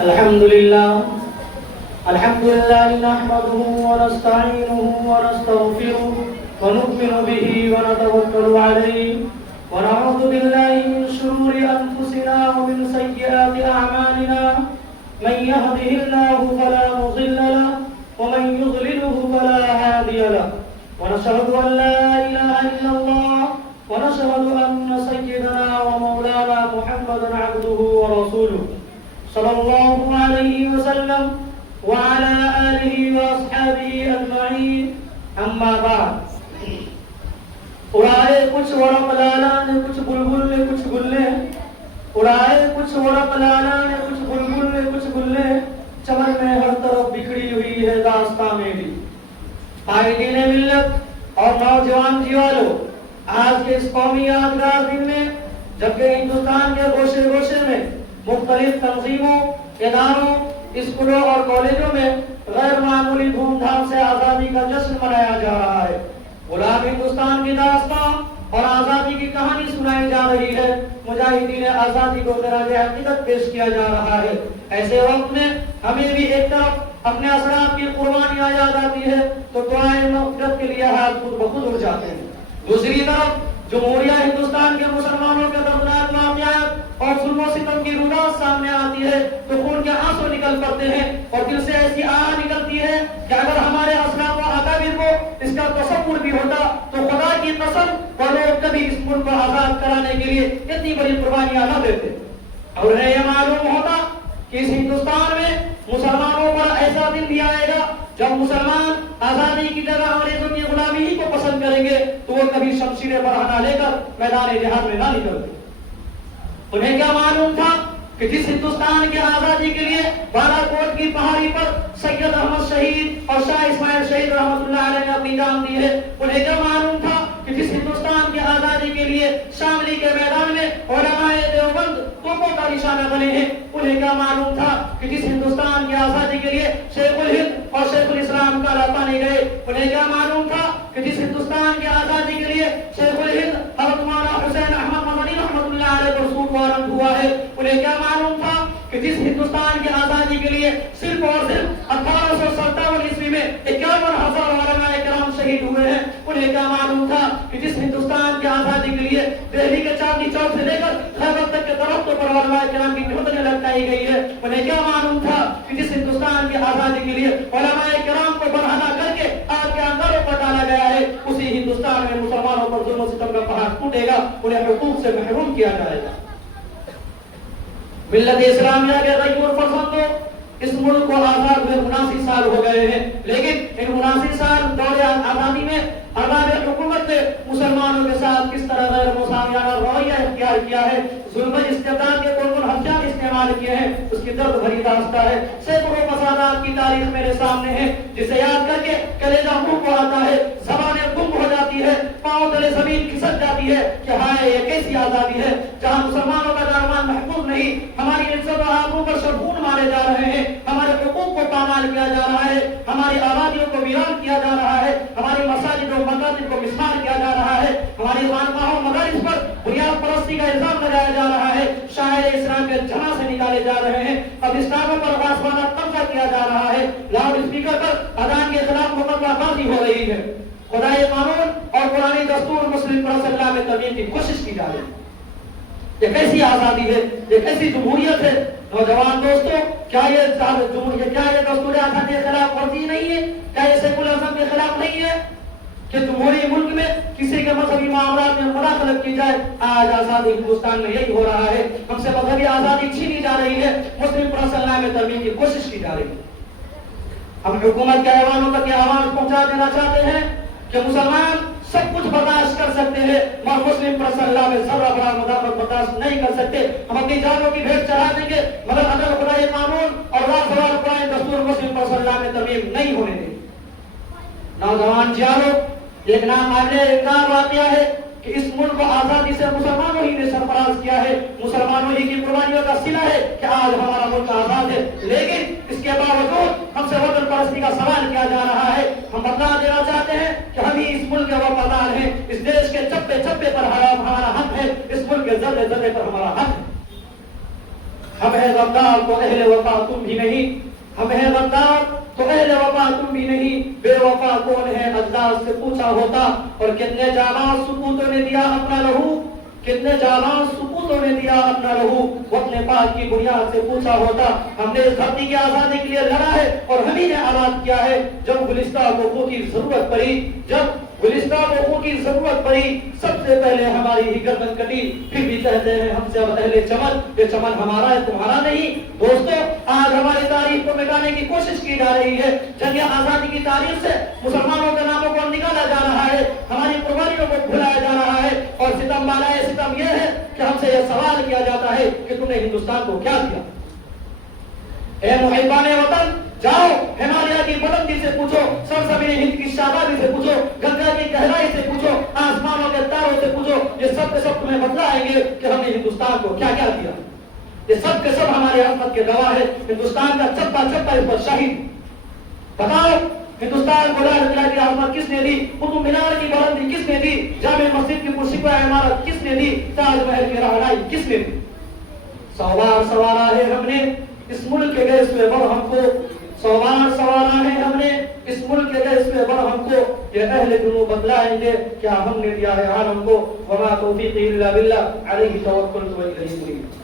الحمد لله نحمده ونستعينه ونستغفره ونؤمن به ونتوكل عليه ونعوذ بالله من شرور أنفسنا ومن سيئات أعمالنا من يهده الله فلا مضل له ومن يضلله فلا هادي له ونشهد أن لا إله إلا الله ونشهد أن سيدنا ومولانا محمدا عبده ورسوله صلى الله عليه وسلم وعلى آله وأصحابه أجمعين أما بعد اڑائے کچھ ورق لالا نے کچھ بلبل نے کچھ گلے اڑائے کچھ ورق لالا نے کچھ بلبل نے کچھ گلے چمن میں ہر طرف بکھری ہوئی ہے داستاں میری قائدین ملت اور نوجوان جیوالو آج کے اس قومی یادگار دن میں جبکہ ہندوستان کے گوشے گوشے میں مختلف تنظیموں اداروں اسکولوں اور کالجوں میں غیر معمولی دھوم دھام سے آزادی کا جشن منایا جا رہا ہے غلام ہندوستان کی داستان اور آزادی کی کہانی سنائی جا رہی ہے مجاہدین آزادی کو خراج عقیدت پیش کیا جا رہا ہے ایسے وقت میں ہمیں بھی ایک طرف اپنے اسلاف کی قربانیاں یاد آتی ہے تو دعائیں مغفرت کے لیے ہاتھ خود بخود اٹھ جاتے ہیں دوسری طرف جمہوریہ ہندوستان کے مسلمانوں کے دردناک واقعات اور ظلم و ستم کی رونق سامنے آتی ہے تو خون کے آنسو نکل پڑتے ہیں اور دل سے ایسی آہ نکلتی ہے کہ اگر ہمارے اسلاف و اکابر کو اس کا تصور بھی ہوتا تو خدا کی قسم وہ لوگ کبھی اس ملک کو آزاد کرانے کے لیے اتنی بڑی قربانیاں نہ دیتے اور انہیں یہ معلوم ہوتا کہ اس ہندوستان میں مسلمانوں پر ایسا دن بھی آئے گا جب مسلمان آزادی کی جگہ انگریزوں کی غلامی ہی کو پسند کریں گے تو وہ کبھی شمشیر برہنہ لے کر میدان جہاد میں نہ نکلتے انہیں کیا معلوم تھا کہ جس ہندوستان کے آزادی کے لیے بالا کوٹ کی پہاڑی پر سید احمد شہید اور شاہ اسماعیل شہید رحمۃ اللہ علیہ نے اپنی جان دی ہے انہیں کیا معلوم تھا کہ جس ہندوستان کی آزادی کے لیے شاملی کے میدان میں علماء دیوبند توپوں کا نشانہ بنے ہیں انہیں کیا معلوم تھا کہ جس ہندوستان کی آزادی کے لیے شیخ الہند اور شیخ الاسلام کا لاپا نہیں گئے انہیں کیا معلوم تھا کہ جس ہندوستان کی آزادی کے لیے شیخ الہند حضرت مولانا حسین احمد مدنی رحمۃ اللہ علیہ پر سوٹ وارنٹ ہوا ہے انہیں کیا معلوم تھا کہ جس ہندوستان کی آزادی کے لیے صرف اور صرف 1857 عیسوی میں 51,000 علماء کرام شہید ہوئے ہیں انہیں کیا معلوم تھا کہ جس ہندوستان کی آزادی کے لیے دہلی کے چاندنی چوک سے لے کر خیبر تک کے درختوں پر علماء کرام کی گردنیں لٹکائی گئی ہے انہیں کیا معلوم تھا کہ جس ہندوستان کی آزادی کے لیے علماء کرام کو برہنہ کر کے آگ کے اندروں پر ڈالا گیا ہے اسی ہندوستان میں مسلمانوں پر ظلم و ستم کا پہاڑ ٹوٹے گا انہیں حقوق سے محروم کیا جائے گا ملت اسلامیہ کے غیور فرزندوں اس ملک کو آزاد ہوئے 79 سال ہو گئے ہیں لیکن ان 79 سال دور آزادی میں ارباب حکومت نے مسلمانوں کے ساتھ کس طرح غیر مساویانہ رویہ اختیار کیا ہے ظلم استبداد کے کون کون ہتھیار استعمال کیے ہیں اس کی درد بھری داستان ہے سینکڑوں فسادات کی تاریخ میرے سامنے ہے جسے یاد کر کے کلیجہ منہ کو آتا ہے زبانیں گم ہو جاتی ہے پاؤں تلے زمین کھسک جاتی ہے کہ ہائے یہ کیسی آزادی ہے جہاں مسلمانوں کا دارمان محفوظ نہیں ہماری عزت و آبرو پر شرخون مارے جا رہے ہیں ہمارے حقوق کو پامال کیا جا رہا ہے ہماری آبادیوں کو ویران کیا جا رہا ہے ہماری مساجد و مساجد کو مسمار کیا جا رہا ہے ہماری خانقاہوں مدارس پر بنیاد پرستی کا الزام لگایا جا رہا ہے شاعر اسلام کے جمع سے نکالے جا رہے ہیں قبرستانوں پر غاصبانہ قبضہ کیا جا رہا ہے لاؤڈ اسپیکر پر اذان کے خلاف مقدمہ بازی ہو رہی ہے خدائے قانون اور قرآنی دستور مسلم پر صلی اللہ علیہ ترمیم کی کوشش کی جا رہی ہے یہ کیسی آزادی ہے یہ کیسی جمہوریت ہے نوجوان دوستوں کیا یہ جمہوریت کیا یہ دستور آزادی کے خلاف ورزی نہیں ہے کیا یہ سیکولرزم کے خلاف نہیں ہے کہ جمہوری ملک میں کسی کے مذہبی معاملات میں مداخلت کی جائے آج آزادی ہندوستان میں یہی ہو رہا ہے ہم سے مذہبی آزادی چھینی جا رہی ہے مسلم پر صلی اللہ علیہ ترمیم کی کوشش کی جا رہی ہے ہم حکومت کے ایوانوں تک یہ آواز پہنچا دینا چاہتے ہیں کہ مسلمان سب کچھ برداشت کر سکتے ہیں مگر مسلم پر صلی اللہ میں ذرہ بڑا مدافعت برداشت نہیں کر سکتے ہم اپنی جانوں کی بھیٹ چڑھا دیں گے مگر اگر خدائے قانون اور رازدار قرآن دستور مسلم پر صلی اللہ میں ترمیم نہیں ہونے دیں نوجوان جانو ایک ناقابل انکار واقعہ ہے کہ اس ملک کو آزادی سے مسلمانوں ہی نے سرفراز کیا ہے مسلمانوں ہی کی قربانیوں کا صلہ ہے کہ آج ہمارا ملک آزاد ہے لیکن اس کے باوجود ہم سے وطن پرستی کا سوال کیا جا رہا ہے ہم بتا دینا چاہتے ہیں کہ ہم ہی اس ملک کے وفادار ہیں اس دیش کے چپے چپے پر ہمارا حق ہے اس ملک کے ذرے ذرے پر ہمارا حق ہے ہے غدار تو اہل وفا تم بھی نہیں، ہم ہیں غدار تو اہل وفا تم بھی نہیں، بے وفا کون ہے اجداد سے پوچھا ہوتا، اور کتنے جانباز سپوتوں نے دیا اپنا لہو، کتنے جانباز سپوتوں نے دیا اپنا لہو، وہ اپنے پاک کی بنیاد سے پوچھا ہوتا۔ ہم نے اس دھرتی کی آزادی کے لیے لڑا ہے اور ہم ہی نے آزاد کیا ہے۔ جب گلستہ کو خون کی ضرورت پڑی، جب گلستہ کو خون کی ضرورت پڑی، سب سے پہلے ہماری ہی گردن کٹی، پھر بھی کہتے ہیں ہم سے اب اہل چمن، یہ چمن ہمارا ہے تمہارا نہیں۔ دوستو، آج ہماری تاریخ کو مٹانے کی کوشش کی جا رہی ہے، جنگ آزادی کی تاریخ سے مسلمانوں کے ناموں کو نکالا جا رہا ہے، ہماری قربانیوں کو بھلایا جا رہا ہے، اور ستم بالائے ستم یہ ہے کہ ہم سے یہ سوال کیا جاتا ہے کہ تم نے ہندوستان کو کیا دیا؟ اے محبان وطن، جاؤ ہمالیہ کی بلندی سے پوچھو، سرزمین ہند کی شادابی سے پوچھو، گنگا کی گہرائی سے پوچھو، آسمانوں کے تاروں سے پوچھو، یہ سب کے سب تمہیں بتلائیں گے کہ ہم نے ہندوستان کو کیا کیا دیا۔ یہ سب کے سب ہمارے عظمت کے گواہ ہے، ہندوستان کا چپا چپا اس پر شہید۔ بتاؤ ہندوستان کو لال قلعہ کی عظمت کس نے دی؟ قطب مینار کی بلندی کس نے دی؟ جامع مسجد کی پرشکوہ عمارت کس نے دی؟ تاج محل کی رہنائی کس نے دی؟ سوار سوارا ہے ہم نے اس ملک کے گیس پہ بڑھ ہم کو، سوار سوارا ہے ہم نے اس ملک کے گیس پہ بڑھ ہم کو، یہ اہل جنوب بتلائیں گے کیا ہم نے دیا ہے عالم کو۔ وما توفیقی الا باللہ علیہ توکلت و الیہ انیب۔